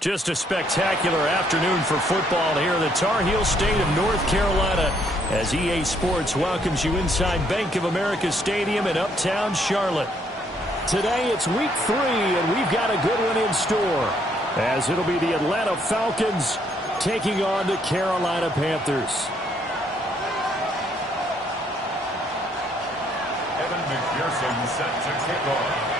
Just a spectacular afternoon for football here in the Tar Heel state of North Carolina as EA Sports welcomes you inside Bank of America Stadium in uptown Charlotte. Today it's week 3 and we've got a good one in store as it'll be the Atlanta Falcons taking on the Carolina Panthers. Evan McPherson set to kick off.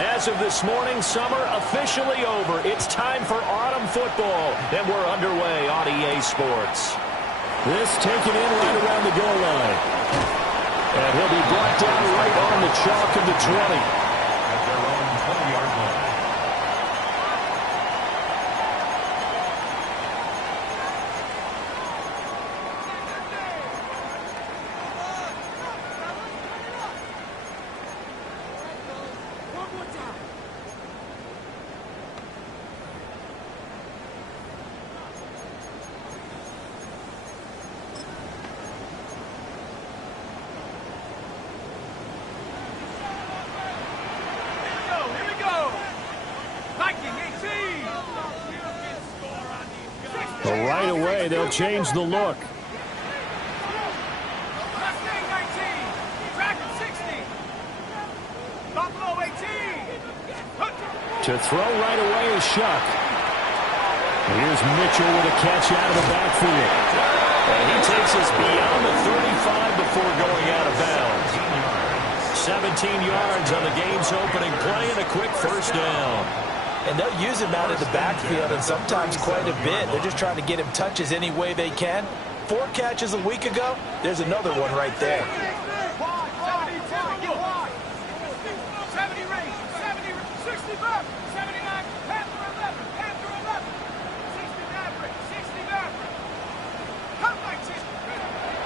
As of this morning, summer officially over. It's time for autumn football, and we're underway on EA Sports. This taken in right around the goal line. And he'll be brought down right on the chalk of the 20. At their own 20-yard line. Right away, they'll change the look. To throw right away is Shuck. Here's Mitchell with a catch out of the backfield. And he takes us beyond the 35 before going out of bounds. 17 yards on the game's opening play and a quick first down. And they'll use him out in the backfield, and sometimes quite a bit. They're just trying to get him touches any way they can. 4 catches a week ago. There's another one right there.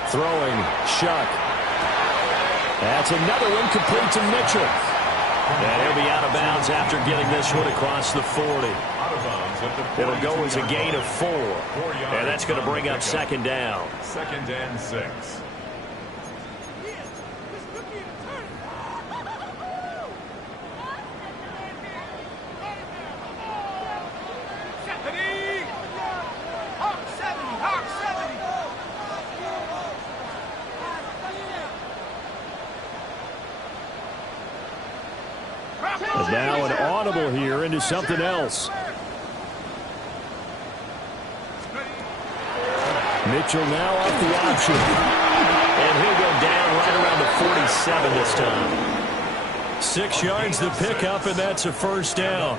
Throwing, Shuck. That's another one complete to Mitchell. And he'll be out of bounds after getting this one across the 40. It'll go as a gain of 4. And that's going to bring up second down. 2nd and 6. And now an audible here into something else. Mitchell now off the option. And he'll go down right around the 47 this time. 6 yards the pickup, and that's a first down.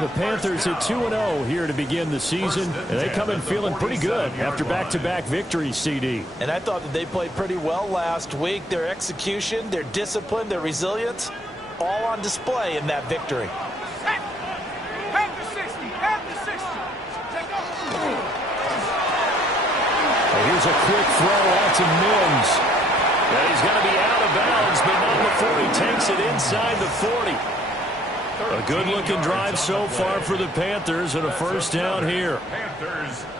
The Panthers at 2-0 here to begin the season, and they come in feeling pretty good after back-to-back victories, CD. And I thought that they played pretty well last week. Their execution, their discipline, their resilience, all on display in that victory. Here's a quick throw out to Mims. And he's going to be out of bounds, but not before he takes it inside the 40. A good-looking drive so far for the Panthers and a first down here.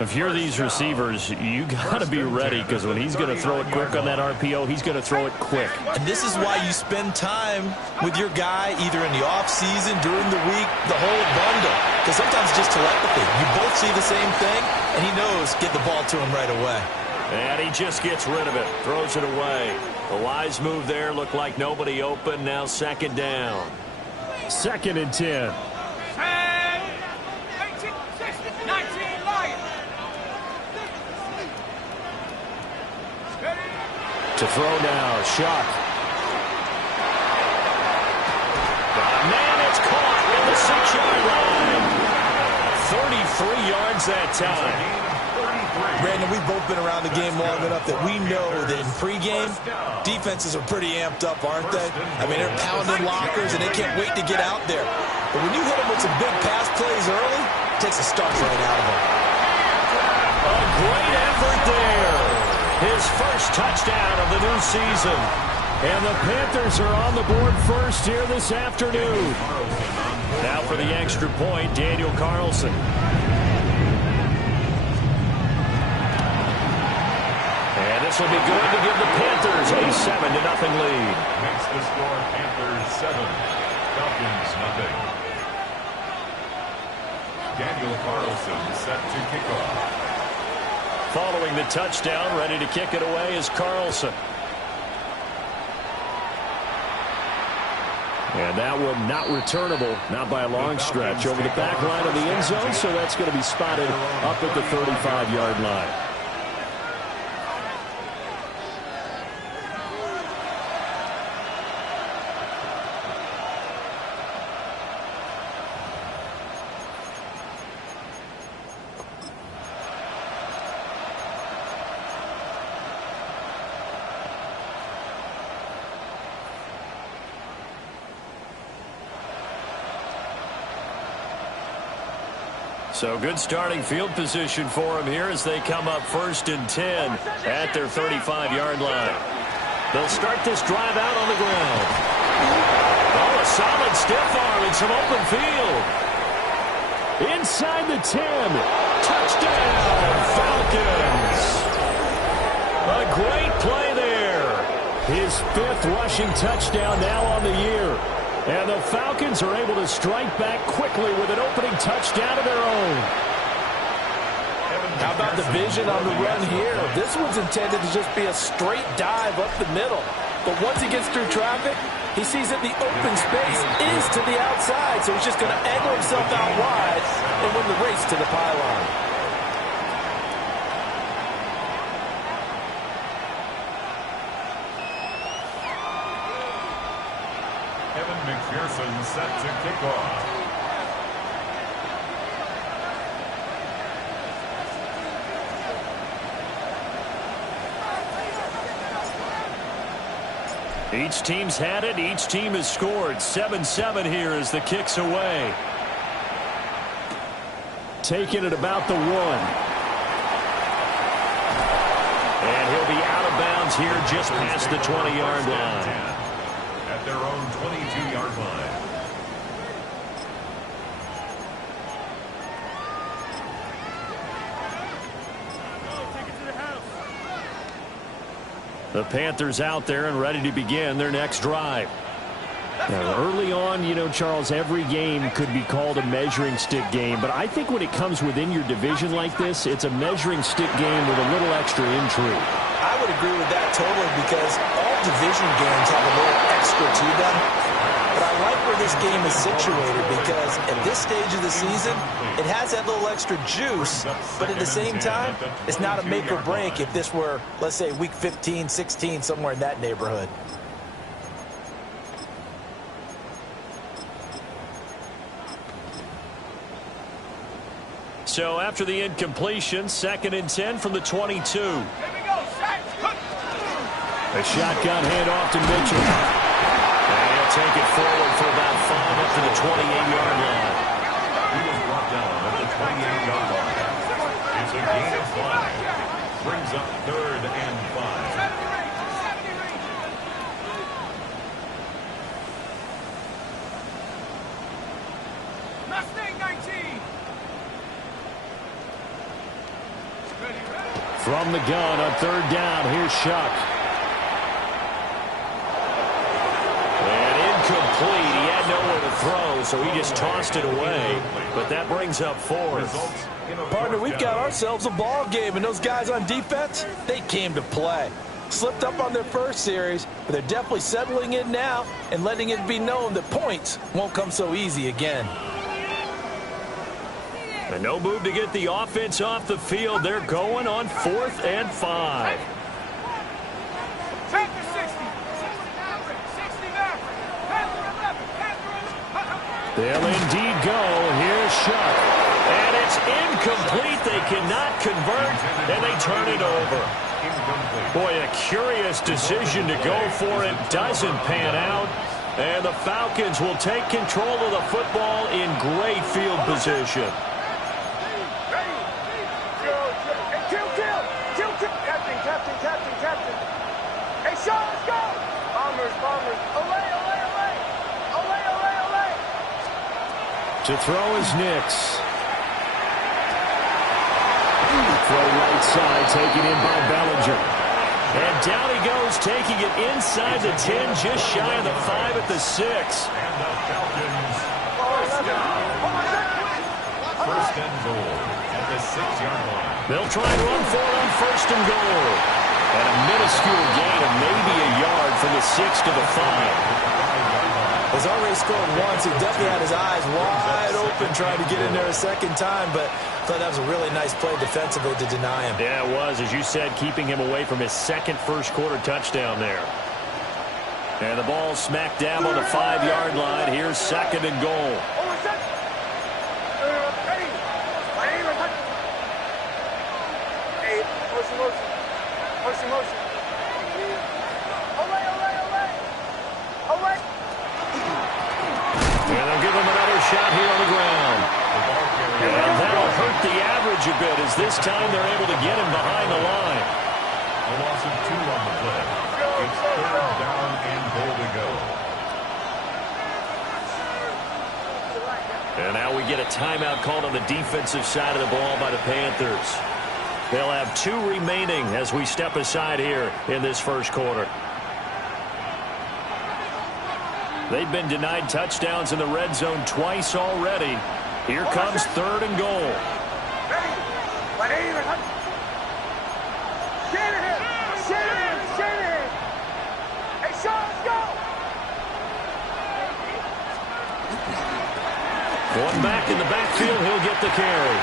If you're these receivers, you got to be ready because when he's going to throw it quick on that RPO, he's going to throw it quick. And this is why you spend time with your guy either in the offseason, during the week, the whole bundle. Because sometimes it's just telepathy. You both see the same thing, and he knows get the ball to him right away. And he just gets rid of it, throws it away. The wise move there looked like nobody open. Now second down. 2nd and 10. To throw now, Shuck. Man, it's caught in the 6-yard line. 33 yards that time. Brandon, we've both been around the game long enough that we know that in pregame, defenses are pretty amped up, aren't they? I mean, they're pounding lockers, and they can't wait to get out there. But when you hit them with some big pass plays early, it takes the starch right out of them. A great effort there. His first touchdown of the new season. And the Panthers are on the board first here this afternoon. Now for the extra point, Daniel Carlson. And this will be good to give the Panthers a 7-0 lead. Makes the score Panthers 7, Falcons 0. Daniel Carlson set to kick off. Following the touchdown, ready to kick it away is Carlson. And that one not returnable, not by a long stretch, over the back line of the end zone, so that's going to be spotted up at the 35-yard line. So good starting field position for them here as they come up 1st and 10 at their 35-yard line. They'll start this drive out on the ground. Oh, a solid stiff arm and some open field. Inside the 10. Touchdown, Falcons. A great play there. His 5th rushing touchdown now on the year. And the Falcons are able to strike back quickly with an opening touchdown of their own. How about the vision on the run here? This one's intended to just be a straight dive up the middle. But once he gets through traffic, he sees that the open space is to the outside. So he's just going to angle himself out wide and win the race to the pylon. McPherson set to kick off. Each team's had it. Each team has scored. 7-7 here as the kick's away. Taking it about the 1. And he'll be out of bounds here just past the 20-yard line. At their own 22-yard line. The Panthers out there and ready to begin their next drive. Now, early on, you know, Charles, every game could be called a measuring stick game, but I think when it comes within your division like this, it's a measuring stick game with a little extra intrigue. I would agree with that totally because all division games have a little extra to them. But I like where this game is situated because at this stage of the season, it has that little extra juice, but at the same time, it's not a make or break if this were, let's say, week 15, 16, somewhere in that neighborhood. So after the incompletion, 2nd and 10 from the 22. A shotgun handoff to Mitchell. And he'll take it forward for about 5 up to the 28-yard line. He was brought down at the 28-yard line. It's a gain of 5. Brings up 3rd and 5. Mustang 19. From the gun on 3rd down, here's Shuck. And incomplete. He had nowhere to throw, so he just tossed it away. But that brings up 4th. Partner, we've got ourselves a ball game, and those guys on defense, they came to play. Slipped up on their first series, but they're definitely settling in now and letting it be known that points won't come so easy again. And no move to get the offense off the field. They're going on 4th and 5. They'll indeed go. Here's Shuck. And it's incomplete. They cannot convert, and they turn it over. Boy, a curious decision to go for it. Doesn't pan out. And the Falcons will take control of the football in great field position. Captain. Hey, Sean, let's go. On the To throw is Nix. Throw right side, taken in by Bellinger. And down he goes, taking it inside the 10, just shy of the 5 at the 6. And the Falcons first down. First and goal at the 6-yard line. They'll try and run for it on first and goal. And a minuscule gain of maybe a yard from the 6 to the 5. He's already scored once. He definitely had his eyes wide open trying to get in there a second time, but I thought that was a really nice play defensively to deny him. Yeah, it was, as you said, keeping him away from his second first-quarter touchdown there. And the ball smack dab on the 5-yard line. Here's second and goal. And they'll give him another shot here on the ground. And that'll hurt the average a bit, as this time they're able to get him behind the line. A loss of 2 on the play. It's third down and goal to go. And now we get a timeout called on the defensive side of the ball by the Panthers. They'll have 2 remaining as we step aside here in this first quarter. They've been denied touchdowns in the red zone twice already. Here comes third and goal. Going back in the backfield, he'll get the carry.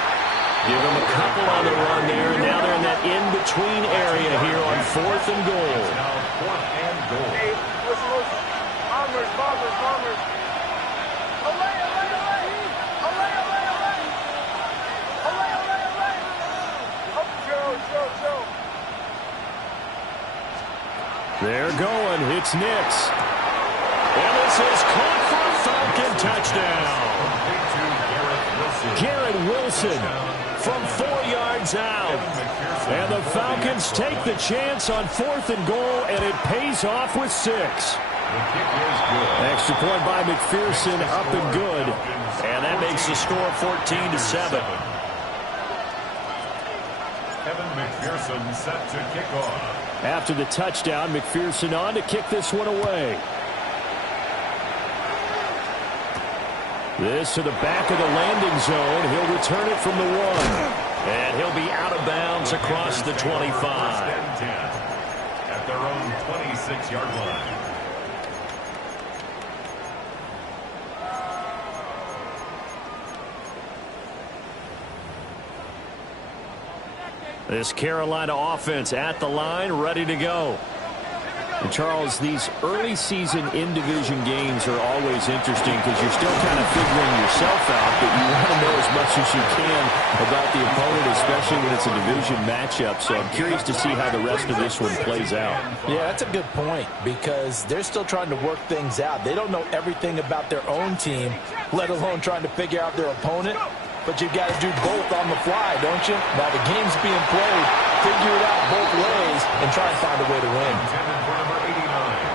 Give him a couple on the run there, and now they're in that in-between area here on fourth and goal. It's now fourth and goal. They're going. It's Nix. And this is caught for a Falcon touchdown. Garrett Wilson from 4 yards out. And the Falcons take the chance on fourth and goal, and it pays off with 6. Extra point by McPherson, up and good. And that makes the score 14-7. Kevin McPherson set to kick off. After the touchdown, McPherson on to kick this one away. This to the back of the landing zone. He'll return it from the 1. And he'll be out of bounds across the 25. First and 10 at their own 26-yard line. This Carolina offense at the line, ready to go. And Charles, these early season in-division games are always interesting because you're still kind of figuring yourself out, but you want to know as much as you can about the opponent, especially when it's a division matchup. So I'm curious to see how the rest of this one plays out. Yeah, that's a good point because they're still trying to work things out. They don't know everything about their own team, let alone trying to figure out their opponent. But you've got to do both on the fly, don't you? Now the game's being played, figure it out both ways, and try and find a way to win.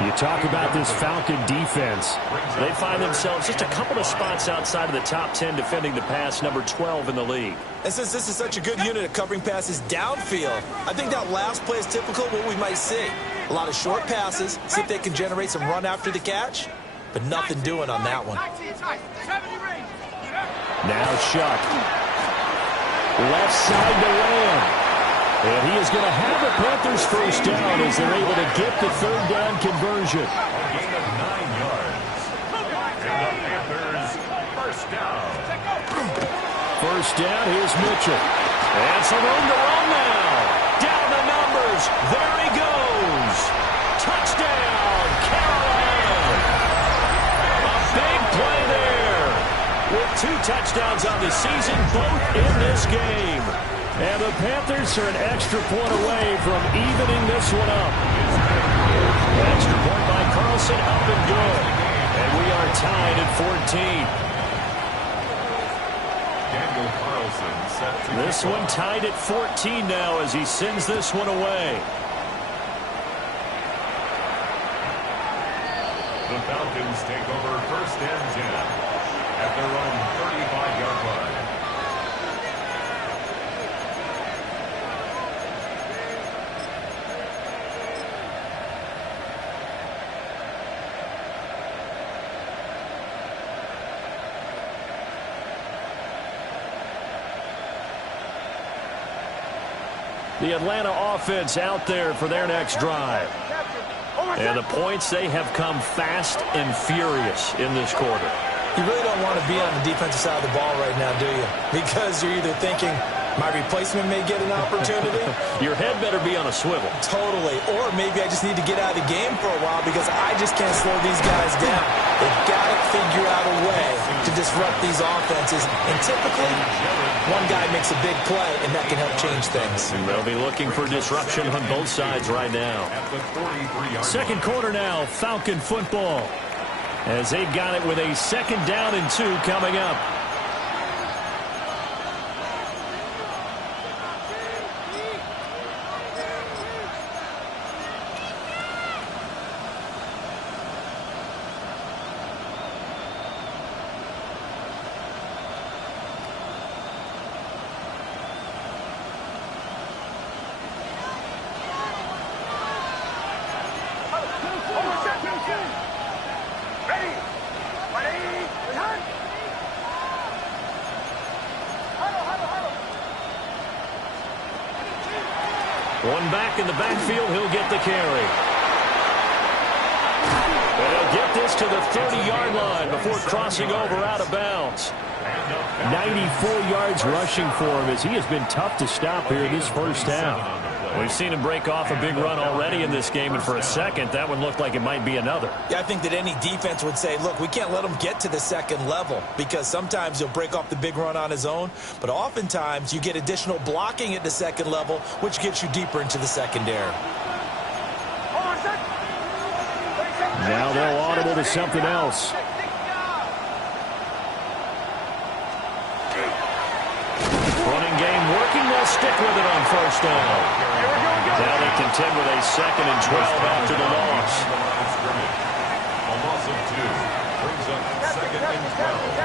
You talk about this Falcon defense. They find themselves just a couple of spots outside of the top 10 defending the pass, number 12 in the league. And since this is such a good unit at covering passes downfield, I think that last play is typical of what we might see. A lot of short passes, see if they can generate some run after the catch, but nothing doing on that one. Now Shuck. Left side to Lamb. And he is going to have the Panthers first down as they're able to get the third down conversion. A gain of 9 yards. And the Panthers first down. First down, here's Mitchell. And some room to run now. Down the numbers. There he goes. Touchdown, Carolina. A big play there. With 2 touchdowns on the season, both in this game. And the Panthers are an extra point away from evening this one up. Extra point by Carlson, up and good. And we are tied at 14. Daniel Carlson set to This one tied at 14 now as he sends this one away. The Falcons take over first and 10 at their own The Atlanta offense out there for their next drive. And the points, they have come fast and furious in this quarter. You really don't want to be on the defensive side of the ball right now, do you? Because you're either thinking, my replacement may get an opportunity. Your head better be on a swivel. Totally. Or maybe I just need to get out of the game for a while because I just can't slow these guys down. They've got to figure out a way to disrupt these offenses. And typically, one guy makes a big play, and that can help change things. And they'll be looking for disruption on both sides right now. Second quarter now, Falcon football. As they've got it with a 2nd down and 2 coming up. One back in the backfield, he'll get the carry. And he'll get this to the 30-yard line before crossing over out of bounds. 94 yards rushing for him as he has been tough to stop here this first half. We've seen him break off a big run already in this game, and for a second, that one looked like it might be another. Yeah, I think that any defense would say, look, we can't let him get to the 2nd level because sometimes he'll break off the big run on his own, but oftentimes you get additional blocking at the 2nd level, which gets you deeper into the secondary. Now they'll audible to something else. Running game working. They'll stick with it on 1st down. Now they contend with a 2nd and 12 after the loss. A loss of 2 brings up 2nd and 12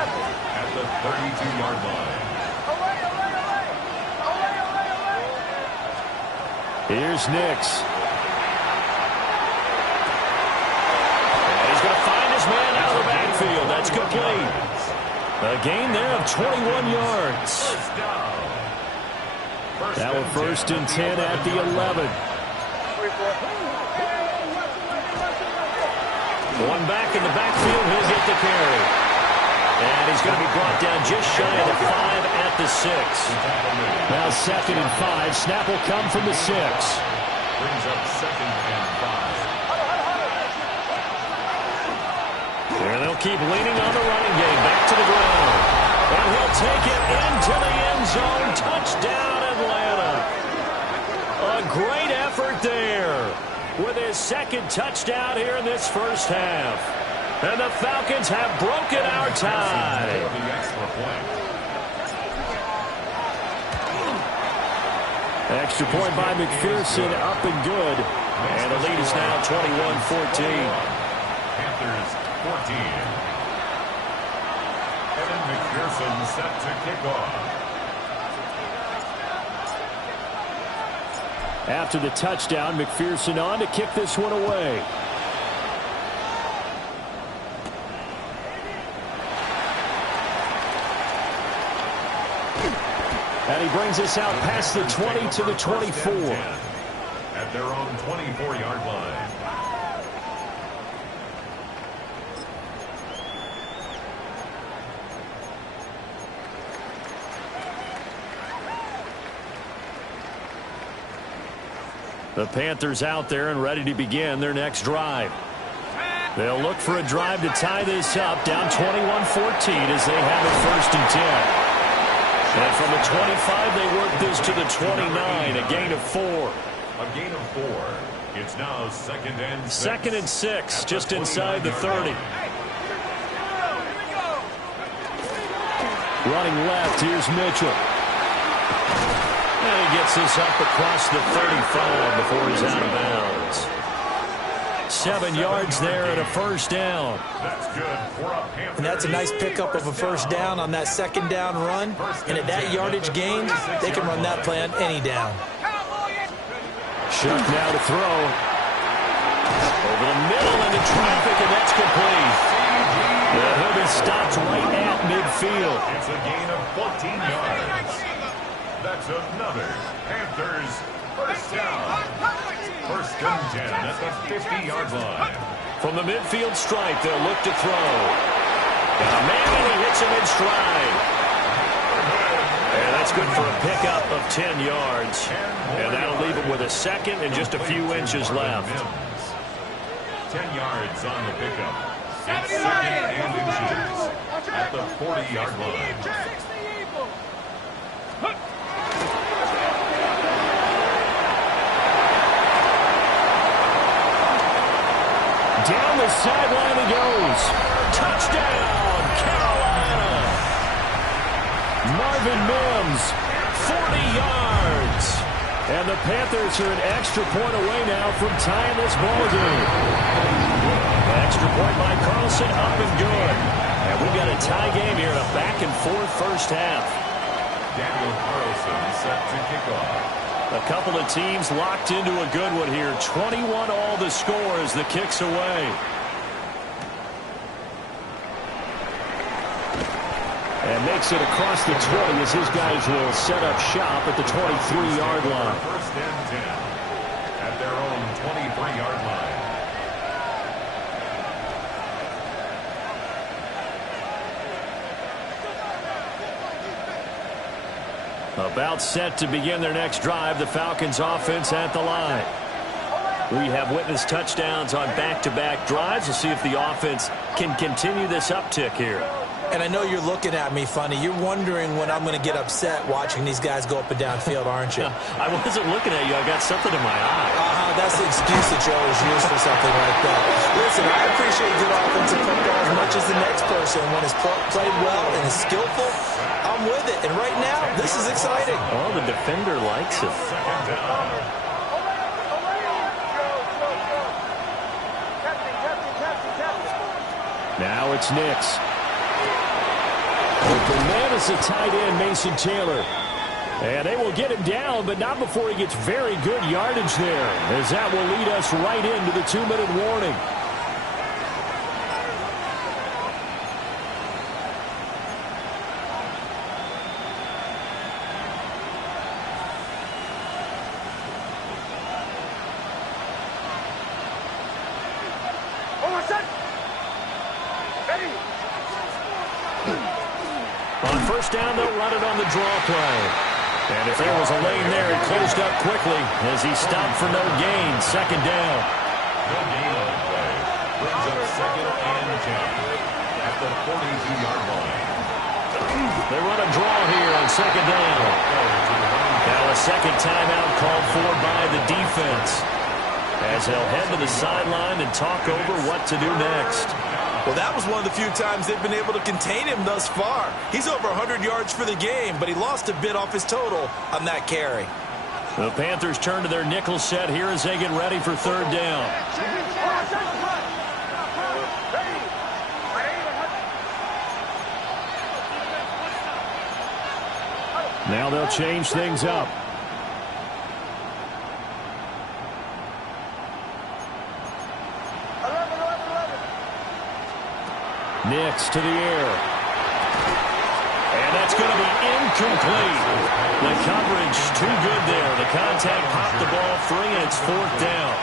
at the 32-yard line. Here's Nix. And he's going to find his man out of the backfield. That's complete. A gain there of 21 yards. Now a 1st and 10 at the 11. One back in the backfield, he'll get the carry. And he's going to be brought down just shy of the 5 at the 6. Now 2nd and 5. Snap will come from the 6. Brings up 2nd and 5. And they'll keep leaning on the running game. Back to the ground. And he'll take it into the end zone. Touchdown, Atlanta. A great effort there with his 2nd touchdown here in this first half. And the Falcons have broken our tie. Extra point by McPherson, up and good. And the lead is now 21-14. Panthers 14. Evan McPherson set to kick off. After the touchdown, McPherson on to kick this one away. And he brings us out past the 20 to the 24. At their own 24-yard line. The Panthers out there and ready to begin their next drive. They'll look for a drive to tie this up, down 21-14 as they have it 1st and 10. And from the 25, they work this to the 29, a gain of 4. A gain of 4. It's now 2nd and 6. 2nd and 6, just inside the 30. Running left, here's Mitchell. And he gets this up across the 35 before he's out of bounds. 7 yards there and a 1st down. That's good for a Panther. And that's a nice pickup of a 1st down on that 2nd down run. And at that yardage gain, they can run that play on any down. Shook now to throw. Over the middle into traffic, and that's complete. He'll be stopped right at midfield. It's a gain of 14 yards. That's another Panthers First down. First and 10 at the 50-yard line. From the midfield stripe, they'll look to throw. Got a man, and he hits him in stride. And that's good for a pickup of 10 yards. And that'll leave him with a second and just a few inches left. 10 yards on the pickup. It's second and inches at the 40-yard line. Down the sideline he goes. Touchdown, Carolina. Marvin Mims, 40 yards. And the Panthers are an extra point away now from tying this ball game. Extra point by Carlson, up and good. And we've got a tie game here in a back-and-forth first half. Daniel Carlson set to kick off. A couple of teams locked into a good one here. 21 all the score as the kick's away. And makes it across the 20 as his guys will set up shop at the 23-yard line. First and 10 at their own 23-yard line. About set to begin their next drive, the Falcons offense at the line. We have witnessed touchdowns on back-to-back drives. We'll see if the offense can continue this uptick here. And I know you're looking at me funny. You're wondering when I'm going to get upset watching these guys go up and down field, aren't you? I wasn't looking at you. I got something in my eye. That's the excuse that you always use for something like that. Listen, I appreciate good offensive football as much as the next person. When it's played well and is skillful, I'm with it. And right now, this is exciting. Oh, the defender likes it. Second down. Now it's Nix. Open man is the tight end, Mason Taylor. And they will get him down, but not before he gets very good yardage there, as that will lead us right into the 2-minute warning. On first down, they'll run it on the draw play. And if there was a lane there, it closed up quickly as he stopped for no gain. Second down. No gain on the play. Brings up second and 10 at the 42-yard line. They run a draw here on second down. Now a second timeout called for by the defense, as they'll head to the sideline and talk over what to do next. Well, that was one of the few times they've been able to contain him thus far. He's over 100 yards for the game, but he lost a bit off his total on that carry. The Panthers turn to their nickel set here as they get ready for third down. Now they'll change things up. Nix to the air. And that's going to be incomplete. The coverage too good there. The contact popped the ball free, and it's fourth down.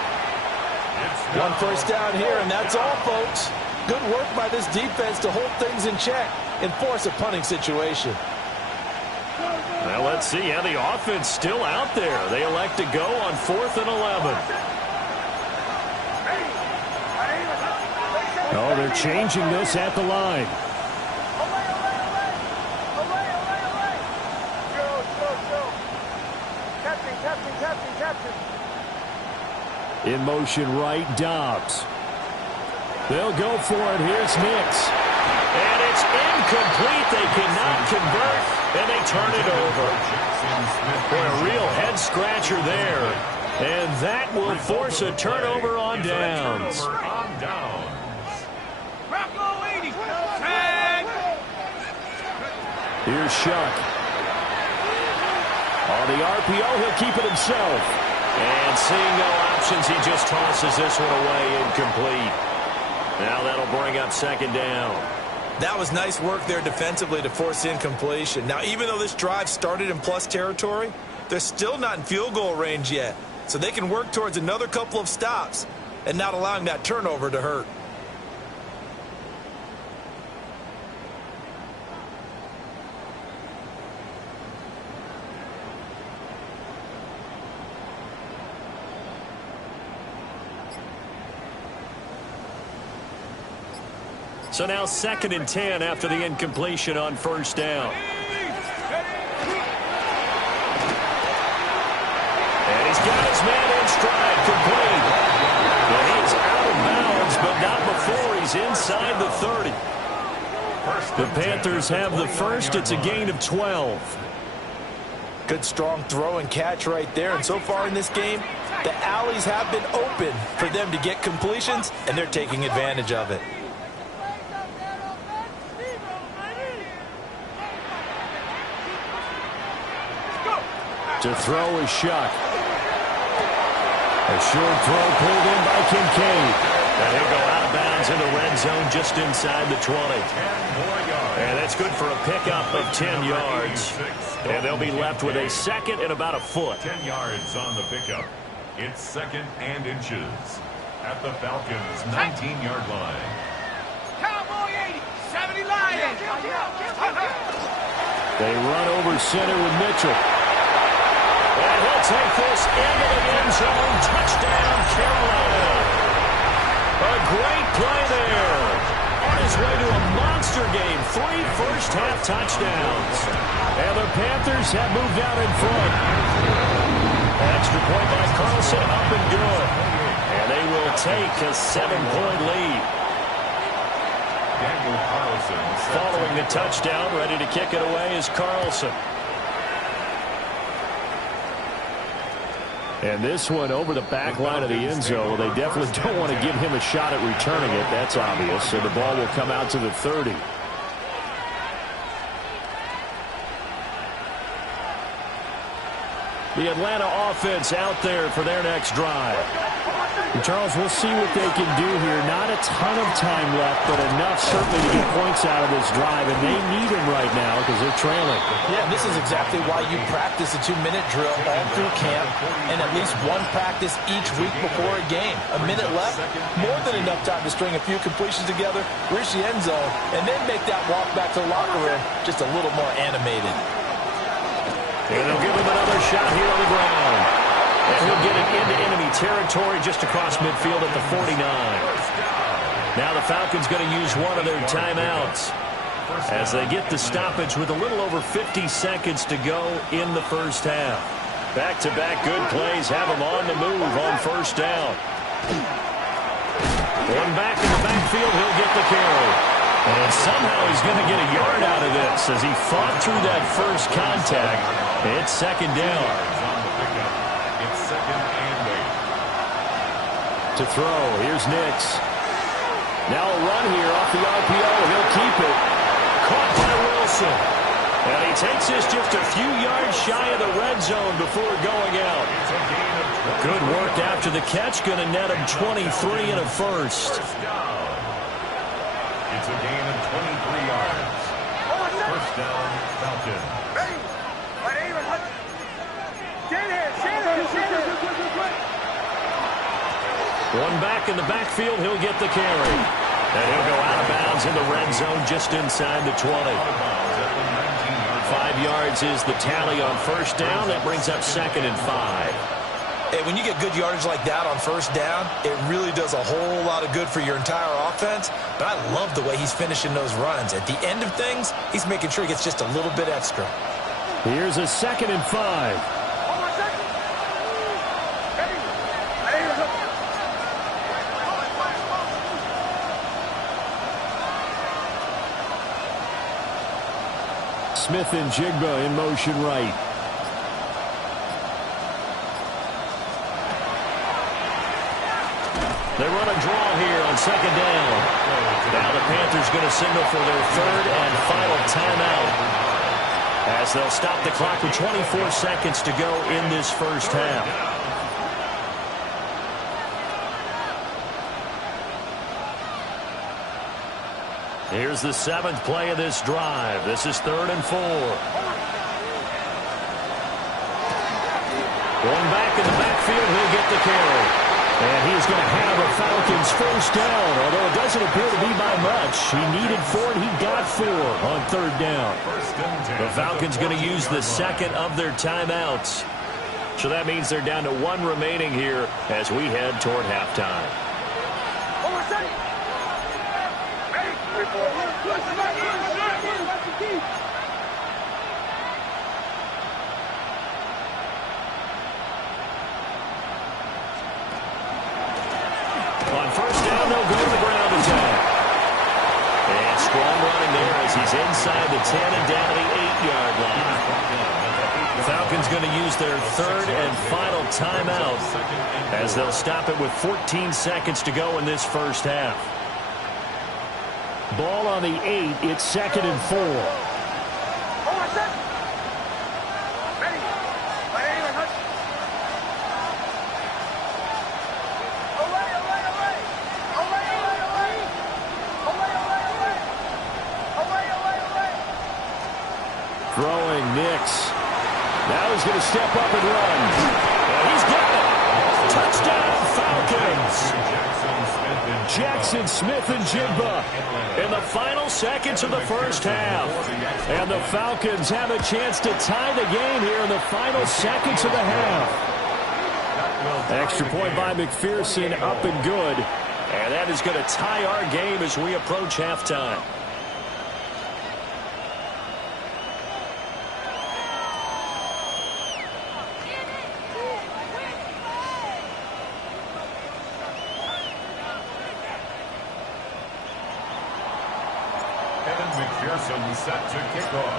One first down here, and that's all, folks. Good work by this defense to hold things in check and force a punting situation. Well, let's see. Yeah, the offense still out there. They elect to go on 4th and 11. Oh, they're changing this at the line. In motion right, Dobbs. They'll go for it. Here's Nix. And it's incomplete. They cannot convert, and they turn it over. Boy, a real head-scratcher there. And that will force a turnover on downs. Here's Shuck. On the RPO, he'll keep it himself. And seeing no options, he just tosses this one away, incomplete. Now that'll bring up second down. That was nice work there defensively to force incompletion. Now, even though this drive started in plus territory, They're still not in field goal range yet, so they can work towards another couple of stops and not allowing that turnover to hurt. So now 2nd and 10 after the incompletion on first down. And he's got his man in stride, complete. And he's out of bounds, but not before he's inside the 30. The Panthers have the first. It's a gain of 12. Good strong throw and catch right there. And so far in this game, the alleys have been open for them to get completions, and they're taking advantage of it. To throw is Shuck. A short throw pulled in by Kincaid. And he'll go out of bounds in the red zone just inside the 20. And that's good for a pickup of 10 yards. And they'll be left with a second and about a foot. 10 yards on the pickup. It's 2nd and inches at the Falcons' 19-yard line. Cowboy 80, 70 Lions. They run over center with Mitchell. And he'll take this into the end zone. Touchdown, Carolina. A great play there. On his way to a monster game. 3 first-half touchdowns. And the Panthers have moved out in front. An extra point by Carlson, up and good. And they will take a 7-point lead. Daniel Carlson Following the touchdown, ready to kick it away is Carlson. And this one over the back line of the end zone. Well, they definitely don't want to give him a shot at returning it. That's obvious. So the ball will come out to the 30. The Atlanta offense out there for their next drive. And Charles, we'll see what they can do here. Not a ton of time left, but enough certainly to get points out of this drive. And they need him right now because they're trailing. Yeah, this is exactly why you practice a 2-minute drill all through camp and at least one practice each week before a game. A minute left, more than enough time to string a few completions together, reach the end zone, and then make that walk back to the locker room just a little more animated. And they'll give him another shot here on the ground. And he'll get it into enemy territory just across midfield at the 49. Now the Falcons going to use one of their timeouts as they get the stoppage with a little over 50 seconds to go in the first half. Back-to-back good plays have him on the move on first down. One back in the backfield, he'll get the carry. And somehow he's going to get a yard out of this as he fought through that first contact. It's 2nd down. It's 2nd and 8. To throw, here's Nix. Now a run here off the RPO. He'll keep it. Caught by Wilson. And he takes this just a few yards shy of the red zone before going out. Good work after the catch. Going to net him 23 and a first. It's a gain of 23 yards. First down, Falcons. One back in the backfield, he'll get the carry. And he'll go out of bounds in the red zone just inside the 20. 5 yards is the tally on first down. That brings up 2nd and 5. Hey, when you get good yardage like that on first down, it really does a whole lot of good for your entire offense. But I love the way he's finishing those runs. At the end of things, he's making sure he gets just a little bit extra. Here's a 2nd and 5. Smith and Jigba in motion right. They run a draw here on 2nd down. Now the Panthers going to signal for their 3rd and final timeout as they'll stop the clock with 24 seconds to go in this first half. Here's the 7th play of this drive. This is 3rd and 4. Going back in the backfield, he'll get the carry. And he's going to have a Falcons first down, although it doesn't appear to be by much. He needed 4, and he got 4 on third down. The Falcons going to use the second of their timeouts. So that means they're down to 1 remaining here as we head toward halftime. On first down, they'll go to the ground attack. And strong running there as he's inside the 10 and down to the 8-yard line. Falcons going to use their third and final timeout as they'll stop it with 14 seconds to go in this first half. Ball on the 8. It's 2nd and 4. Throwing Nix. Now he's going to step up and run. And he's got it. Touchdown, Falcons. Jackson Smith and Jigba in the final seconds of the first half. And the Falcons have a chance to tie the game here in the final seconds of the half. Extra point by McPherson, up and good. And that is going to tie our game as we approach halftime.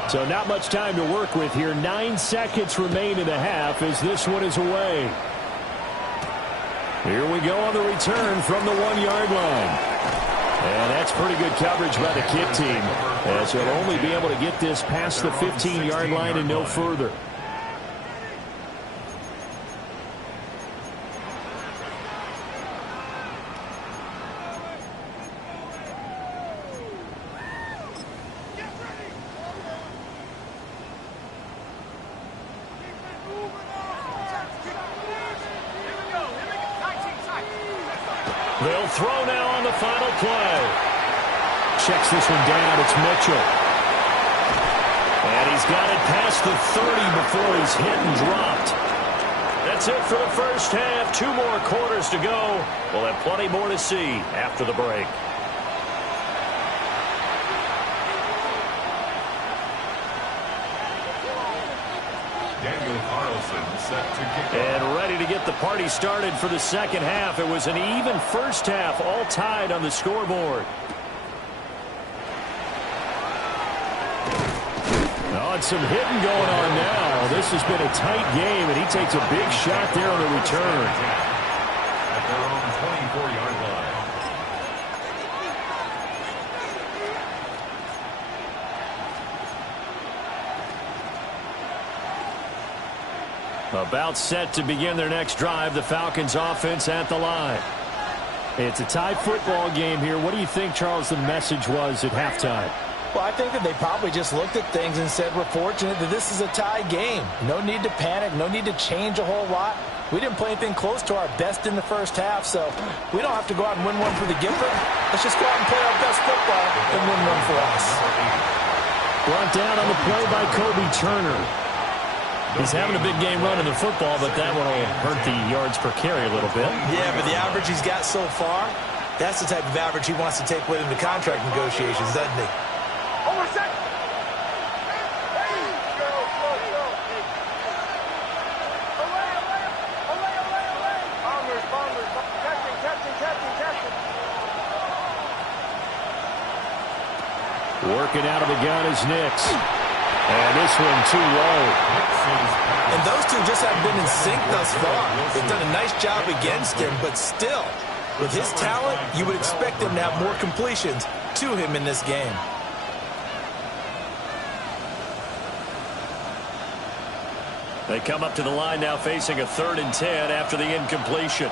So not much time to work with here. 9 seconds remain in the half as this one is away. Here we go on the return from the 1-yard line. And that's pretty good coverage by the kick team, as he'll only be able to get this past the 15-yard line and no further. They'll throw now on the final play. Checks this one down. It's Mitchell. And he's got it past the 30 before he's hit and dropped. That's it for the first half. 2 more quarters to go. We'll have plenty more to see after the break. And ready to get the party started for the second half. It was an even first half, all tied on the scoreboard. Oh, and some hitting going on now. This has been a tight game, and he takes a big shot there on the return. At their own 24-yard line. About set to begin their next drive. The Falcons offense at the line. It's a tied football game here. What do you think, Charles, the message was at halftime? Well, I think that they probably just looked at things and said, we're fortunate that this is a tie game. No need to panic. No need to change a whole lot. We didn't play anything close to our best in the first half, so we don't have to go out and win one for the Gipper. Let's just go out and play our best football and win one for us. Brought down on the play by Kobe Turner. He's having a big game running the football, but that one will hurt the yards per carry a little bit. Yeah, but the average he's got so far, that's the type of average he wants to take with him to contract negotiations, doesn't he? Working out of the gun is Nix. And this one too low. And those two just haven't been in sync thus far. They've done a nice job against him, but still, with his talent, you would expect him to have more completions to him in this game. They come up to the line now facing a 3rd and 10 after the incompletion.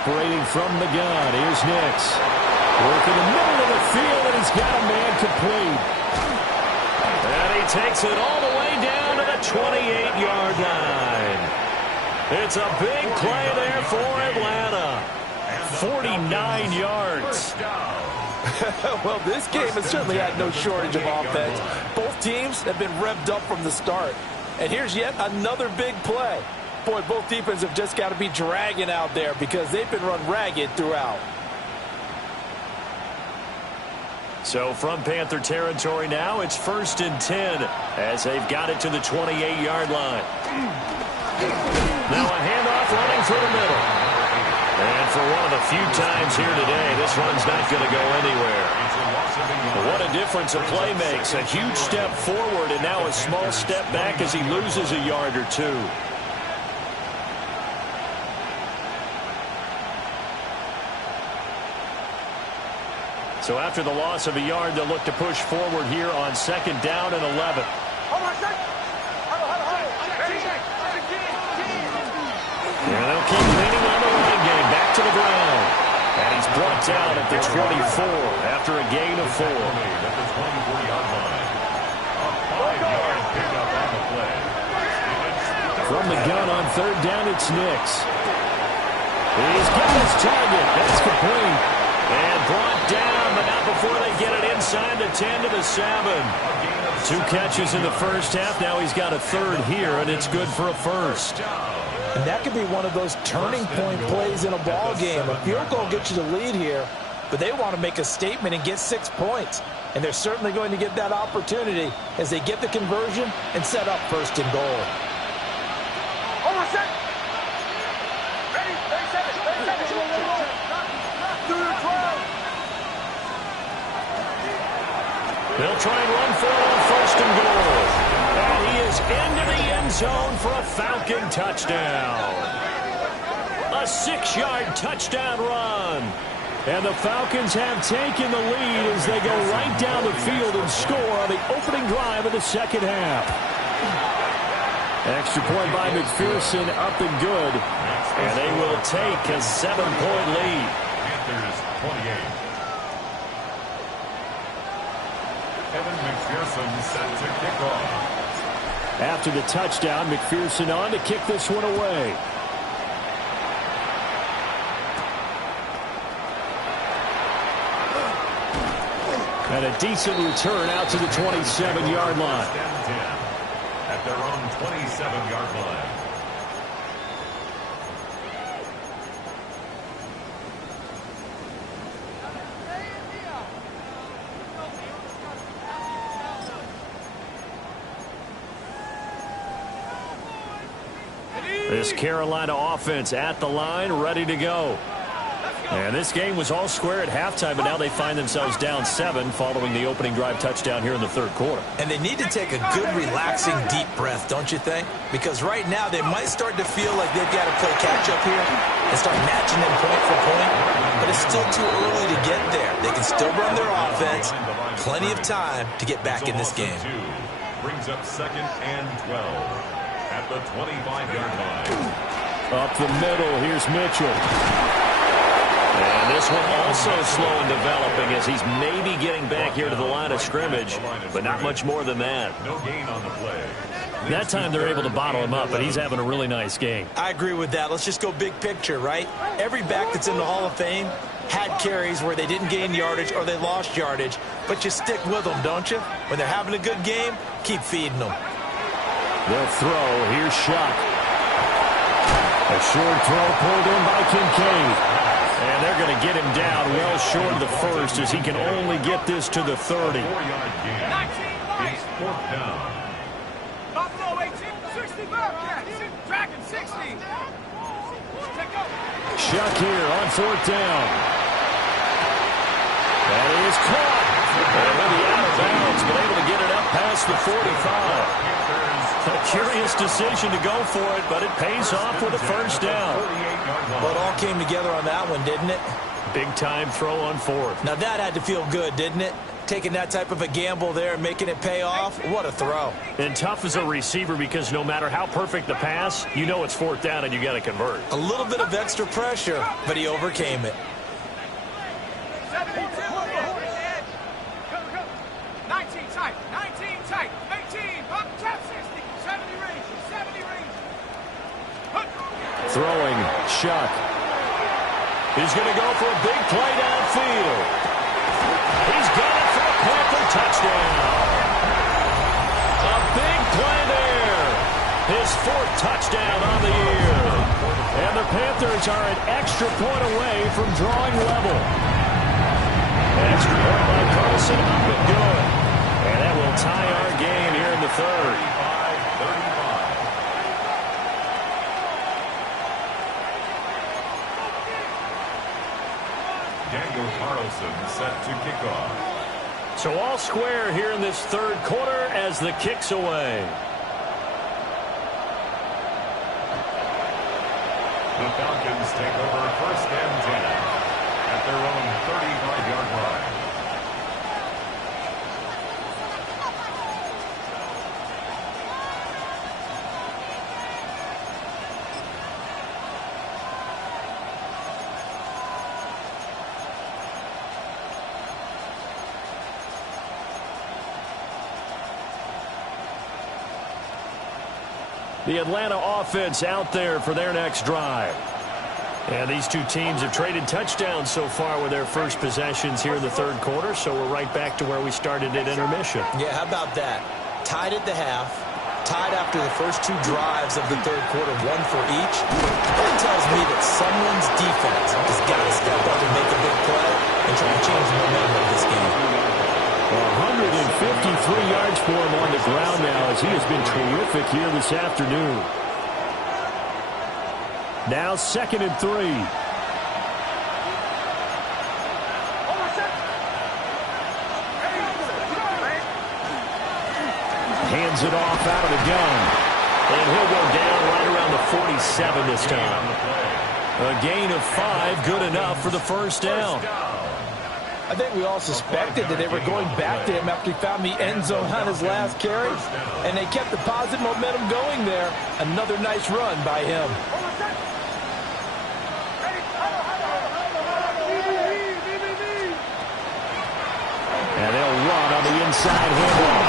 Operating from the gun, here's Nix. Working the middle of the field, and he's got a man complete. And he takes it all the way down to the 28-yard line. It's a big play there for Atlanta. 49 yards. Well, this game has certainly had no shortage of offense. Both teams have been revved up from the start. And here's yet another big play. Boy, both defenses have just got to be dragging out there because they've been run ragged throughout. So from Panther territory now, it's 1st and 10 as they've got it to the 28-yard line. Now a handoff running through the middle. And for one of the few times here today, this run's not going to go anywhere. What a difference a play makes. A huge step forward and now a small step back as he loses a yard or two. So after the loss of a yard, they'll look to push forward here on 2nd down and 11. And they'll keep leaning on the running game. Back to the ground. And he's brought down at the 24 after a gain of 4. At the 24-yard line. A 5-yard pickup on the play. From the gun on 3rd down, it's Nix. He's got his target. That's complete. And brought down, but not before they get it inside the 10 to the 7. 2 catches in the first half. Now he's got a 3rd here, and it's good for a 1st. And that could be one of those turning point plays in a ball game. A field goal gets you the lead here, but they want to make a statement and get 6 points. And they're certainly going to get that opportunity as they get the conversion and set up 1st and goal. They'll try and run for it on 1st and goal. And he is into the end zone for a Falcon touchdown. A 6-yard touchdown run. And the Falcons have taken the lead as they go right down the field and score on the opening drive of the 2nd half. Extra point by McPherson, up and good. And they will take a 7-point lead. Panthers 28. Evan McPherson set to kick off. After the touchdown, McPherson on to kick this one away. And a decent return out to the 27-yard line. At their own 27-yard line. This Carolina offense at the line, ready to go. And this game was all square at halftime, but now they find themselves down 7 following the opening drive touchdown here in the 3rd quarter. And they need to take a good, relaxing, deep breath, don't you think? Because right now they might start to feel like they've got to play catch-up here and start matching them point for point. But it's still too early to get there. They can still run their offense. Plenty of time to get back in this game. Brings up 2nd and 12. At the 25-yard line. Up the middle, here's Mitchell. And this one also slow in developing as he's maybe getting back here to the line of scrimmage, but not much more than that. No gain on the play. That time they're able to bottle him up, but he's having a really nice game. I agree with that. Let's just go big picture, right? Every back that's in the Hall of Fame had carries where they didn't gain yardage or they lost yardage, but you stick with them, don't you? When they're having a good game, keep feeding them. They'll throw. Here's Shuck. A short throw pulled in by Kincaid. And they're going to get him down well short of the 1st as he can only get this to the 30. 4-yard gain. It's 4th down. Buffalo 18, 60 back. Dragon 60. Shuck here on 4th down. That is caught. And maybe out of bounds, but able to get it up past the 45. A curious decision to go for it, but it pays off with a 1st down. Well, it all came together on that one, didn't it? Big time throw on 4th. Now that had to feel good, didn't it? taking that type of a gamble there and making it pay off. What a throw. And tough as a receiver because no matter how perfect the pass, you know it's fourth down and you got to convert. A little bit of extra pressure, but he overcame it. 72. 19 tight. 19 tight. 18. Up top 60. 70 range. 70 range. Throwing, Shuck. He's going to go for a big play downfield. He's got it for a Panther touchdown. A big play there. His fourth touchdown on the year. And the Panthers are an extra point away from drawing level. Extra point by Carlson, up and good. And that will tie our game here in the third. 35-35. Daniel Carlson set to kick off. So all square here in this third quarter as the kick's away. The Falcons take over first and 10 at their own 35-yard line. The Atlanta offense out there for their next drive. And these two teams have traded touchdowns so far with their first possessions here in the third quarter, so we're right back to where we started at intermission. Yeah, how about that? Tied at the half, tied after the first two drives of the third quarter, one for each. That tells me that someone's defense has got to step up and make a big play and try to change the momentum of this game. 153 yards for him on the ground now as he has been terrific here this afternoon. Now 2nd and 3. Hands it off out of the gun. And he'll go down right around the 47 this time. A gain of 5, good enough for the first down. I think we all suspected that they were going back to him after he found the end zone on his last carry, and they kept the positive momentum going there. Another nice run by him. And they'll run on the inside handoff.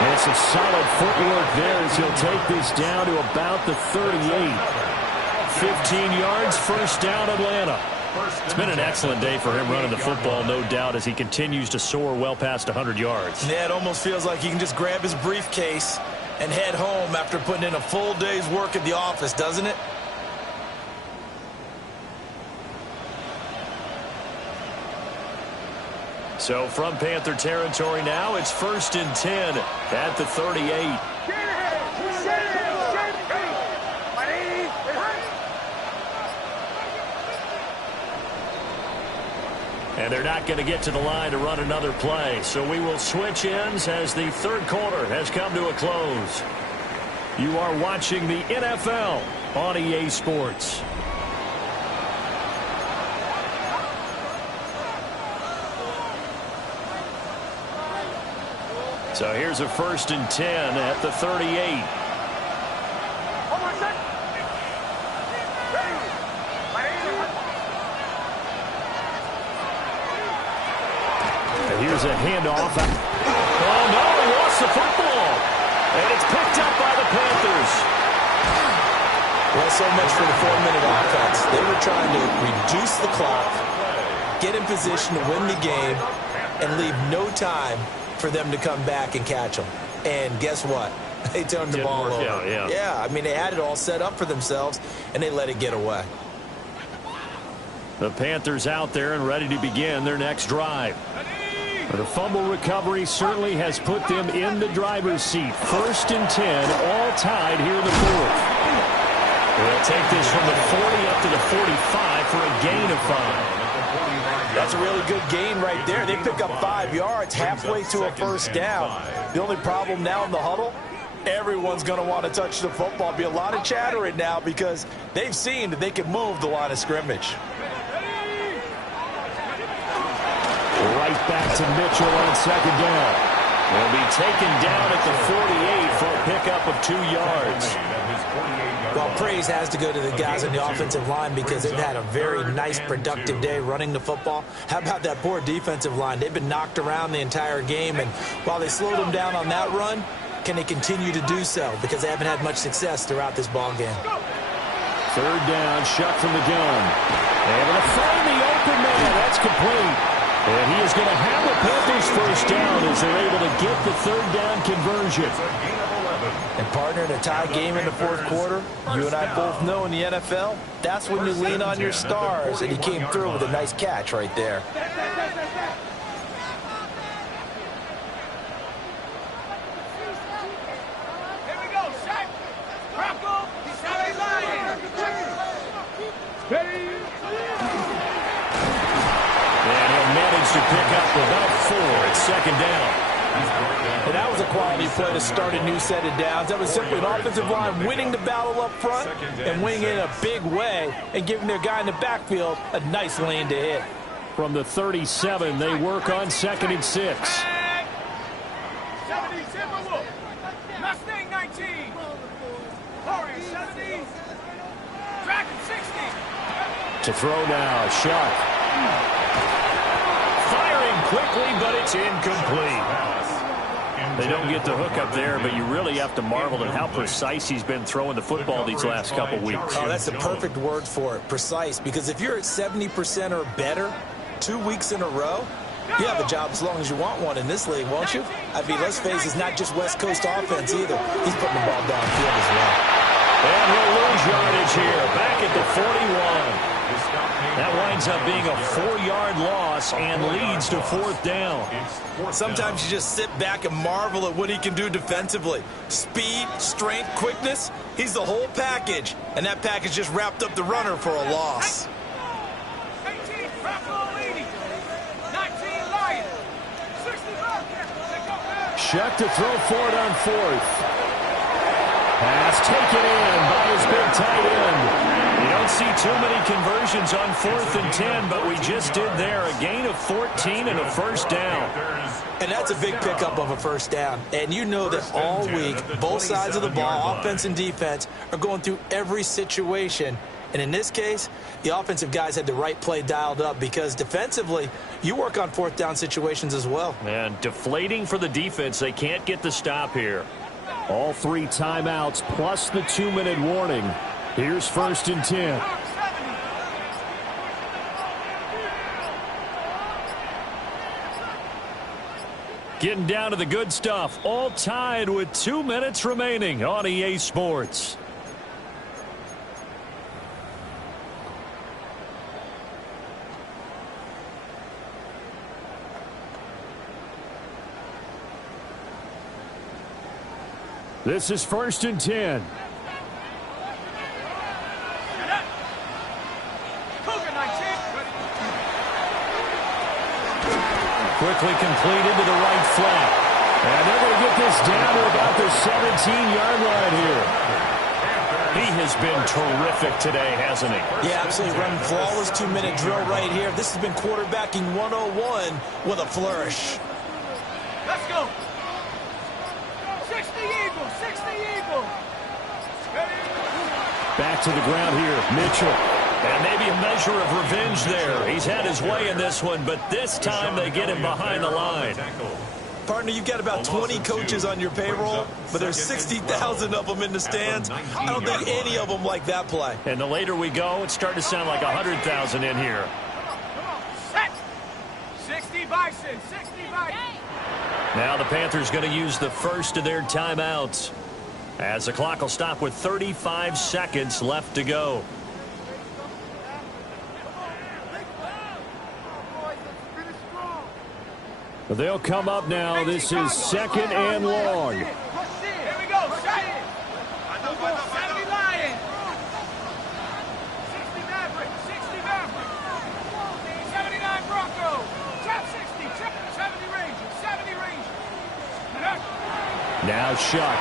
And some solid footwork there as he'll take this down to about the 38. 15 yards, first down, Atlanta. It's been an excellent day for him running the football, no doubt, as he continues to soar well past 100 yards. Yeah, it almost feels like he can just grab his briefcase and head home after putting in a full day's work at the office, doesn't it? So from Panther territory now, it's 1st and 10 at the 38. And they're not going to get to the line to run another play. So we will switch ends as the third quarter has come to a close. You are watching the NFL on EA Sports. So here's a 1st and 10 at the 38. Here's a handoff. Oh, no, he lost the football. And it's picked up by the Panthers. Well, so much for the 4-minute offense. They were trying to reduce the clock, get in position to win the game, and leave no time for them to come back and catch them. And guess what? They turned the ball over. Yeah, I mean, they had it all set up for themselves, and they let it get away. The Panthers out there and ready to begin their next drive. The fumble recovery certainly has put them in the driver's seat. 1st and 10, all tied here in the fourth. They'll take this from the 40 up to the 45 for a gain of 5. That's a really good gain right there. They pick up 5 yards halfway to a first down. The only problem now in the huddle, everyone's going to want to touch the football. Be a lot of chattering now because they've seen that they can move the line of scrimmage. right back to Mitchell on second down. He'll be taken down at the 48 for a pickup of 2 yards. Well, praise has to go to the guys on the offensive line because they've had a very nice, productive day running the football. How about that poor defensive line? They've been knocked around the entire game, and while they slowed them down on that run, can they continue to do so? Because they haven't had much success throughout this ball game. Third down, shot from the gun. Able to find the open man. That's complete. And he is going to have the Panthers first down as they're able to get the third down conversion. And, partner, in a tie game in the fourth quarter, you and I both know in the NFL, that's when you lean on your stars, and he came through with a nice catch right there. Here we go, set. Rocco, he's out of line. Ready. And he'll manage to pick up about 4 at second down. And that was a quality play to start a new set of downs. That was simply an offensive line winning the battle up front and winning in a big way and giving their guy in the backfield a nice lane to hit. From the 37, they work on 2nd and 6. 70, Timberwolf. Mustang 19. Warrior 70. Dragon 60. To throw now, Sharp. Firing quickly, but it's incomplete. They don't get the hook up there, but you really have to marvel at how precise he's been throwing the football these last couple weeks. Oh, that's the perfect word for it, precise, because if you're at 70% or better 2 weeks in a row, you have a job as long as you want one in this league, won't you? I mean, let's face it, it's not just West Coast offense either. He's putting the ball downfield as well. And he'll lose yardage here, back at the 41. That winds up being a 4-yard loss and leads to 4th down. Sometimes you just sit back and marvel at what he can do defensively. Speed, strength, quickness, he's the whole package. And that package just wrapped up the runner for a loss. 18, Rocco leading. 19, Lion. 65. Shuck to throw for it on 4th. Pass taken in by his big tight end. You don't see too many conversions on 4th and 10, but we just did there. A gain of 14 and a first down. And that's a big pickup of a first down. And you know that all week, both sides of the ball, offense and defense, are going through every situation. And in this case, the offensive guys had the right play dialed up because defensively, you work on 4th down situations as well. And deflating for the defense. They can't get the stop here. All 3 timeouts plus the 2-minute warning. Here's 1st and 10. Getting down to the good stuff. All tied with 2 minutes remaining on EA Sports. This is 1st and 10. Quickly completed to the right flat. And they're going to get this down to about the 17-yard line here. He has been terrific today, hasn't he? Yeah, absolutely. Running flawless 2-minute drill right here. This has been quarterbacking 101 with a flourish. Let's go. 60 Eagles, 60 Eagles. Back to the ground here, Mitchell. And maybe a measure of revenge there. He's had his way in this one, but this time they get him behind the line. Partner, you've got about 20 coaches on your payroll, but there's 60,000 of them in the stands. I don't think any of them like that play. And the later we go, it's starting to sound like 100,000 in here. Set. 60 Bison, 60 Bison. Now the Panthers going to use the first of their timeouts, as the clock will stop with 35 seconds left to go. They'll come up now. This is 2nd and long. Here we go. Shot it. 70 Lion. 60 Maverick. 60 Maverick. 79 Bronco. Top 60. 70 Ranger. 70 Ranger. Now Shuck.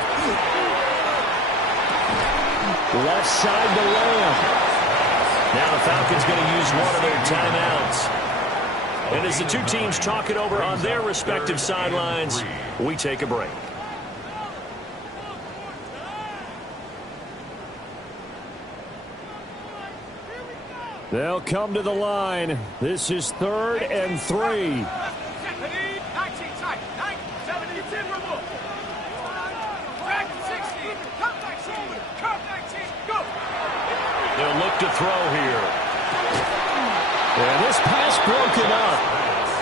Left side to Lamb. Now the Falcons going to use one of their timeouts. And as the two teams talk it over on their respective sidelines, we take a break. They'll come to the line. This is 3rd and 3. They'll look to throw here. And this pass broken up.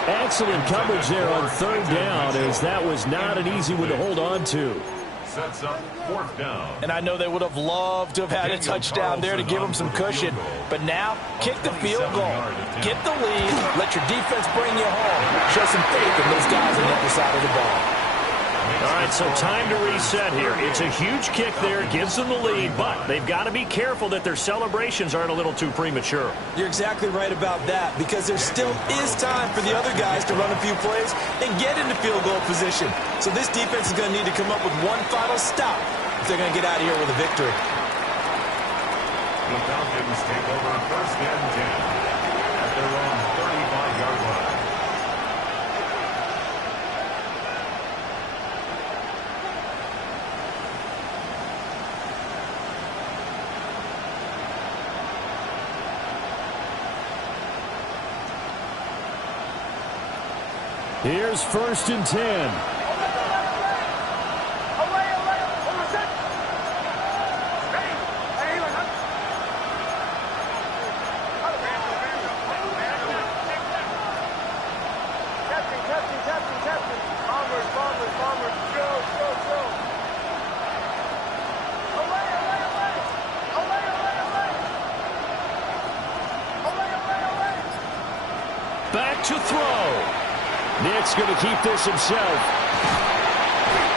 Excellent coverage there on 3rd down, as that was not an easy one to hold on to. Sets up 4th down. And I know they would have loved to have had a touchdown there to give them some cushion. But now, kick the field goal. Get the lead. Let your defense bring you home. Show some faith in those guys on the other side of the ball. All right, so time to reset here. It's a huge kick there, gives them the lead, but they've got to be careful that their celebrations aren't a little too premature. You're exactly right about that, because there still is time for the other guys to run a few plays and get into field goal position. So this defense is going to need to come up with one final stop if they're going to get out of here with a victory. The Falcons take over 1st and 10 at their own 35-yard line. Here's 1st and 10. Back to throw. Nick's going to keep this himself.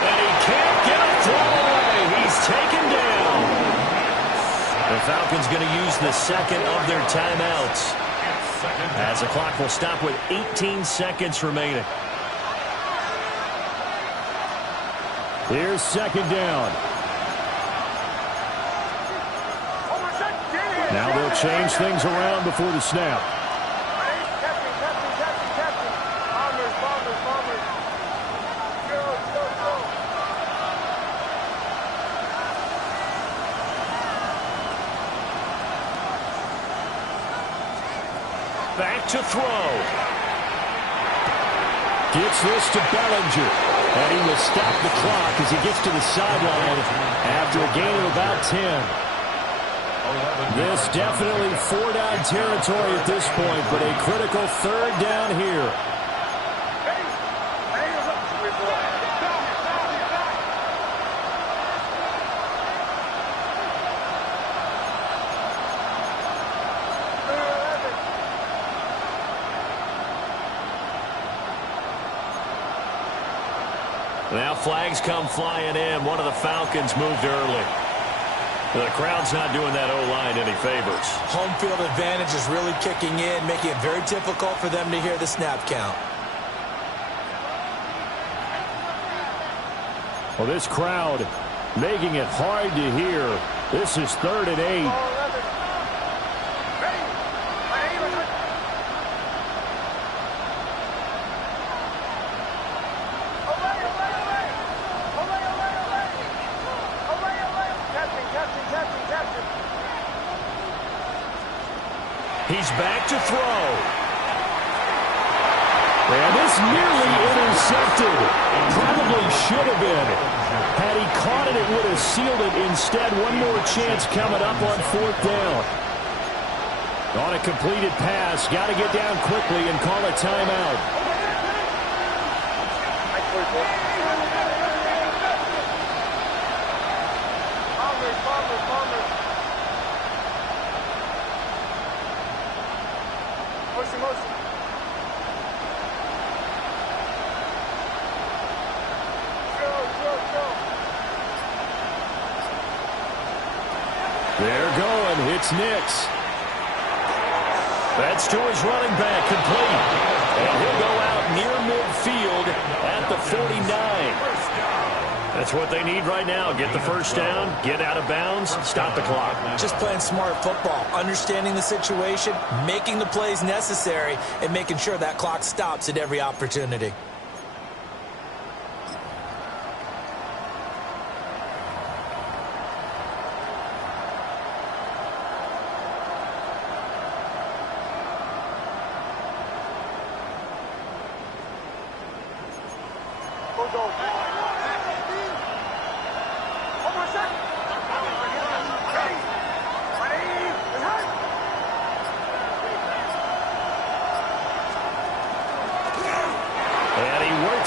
And he can't get a throw away. He's taken down. The Falcons going to use the second of their timeouts, as the clock will stop with 18 seconds remaining. Here's 2nd down. Now they'll change things around before the snap. Back to throw. Gets this to Bellinger. And he will stop the clock as he gets to the sideline after a gain of about 10. This definitely 4-down territory at this point, but a critical 3rd down here. Now flags come flying in. One of the Falcons moved early. The crowd's not doing that O-line any favors. Home field advantage is really kicking in, making it very difficult for them to hear the snap count. Well, this crowd making it hard to hear. This is 3rd and 8. He's back to throw. And this nearly intercepted. Probably should have been. Had he caught it, it would have sealed it. Instead, one more chance coming up on 4th down. On a completed pass, got to get down quickly and call a timeout. They're going. It's Nix. That's to his running back, complete. And he'll go out near midfield at the 49. That's what they need right now. Get the first down, get out of bounds, stop the clock. Just playing smart football, understanding the situation, making the plays necessary, and making sure that clock stops at every opportunity.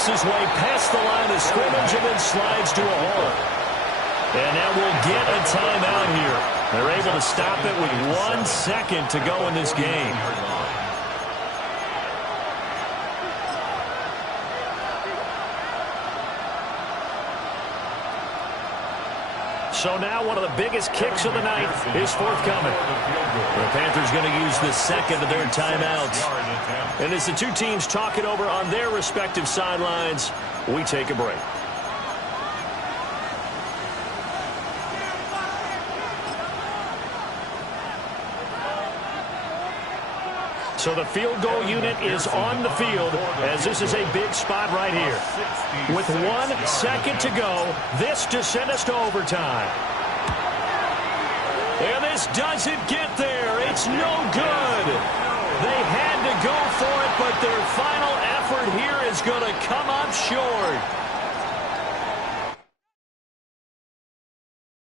His way past the line of scrimmage and then slides to a hole. And now we'll get a timeout here. They're able to stop it with 1 second to go in this game. So now one of the biggest kicks of the night is forthcoming. The Panthers going to use the second of their timeouts. And as the two teams talk it over on their respective sidelines, we take a break. So the field goal unit is on the field as this is a big spot right here. With 1 second to go, this to send us to overtime. And this doesn't get there. It's no good. They had to go for it, but their final effort here is going to come up short.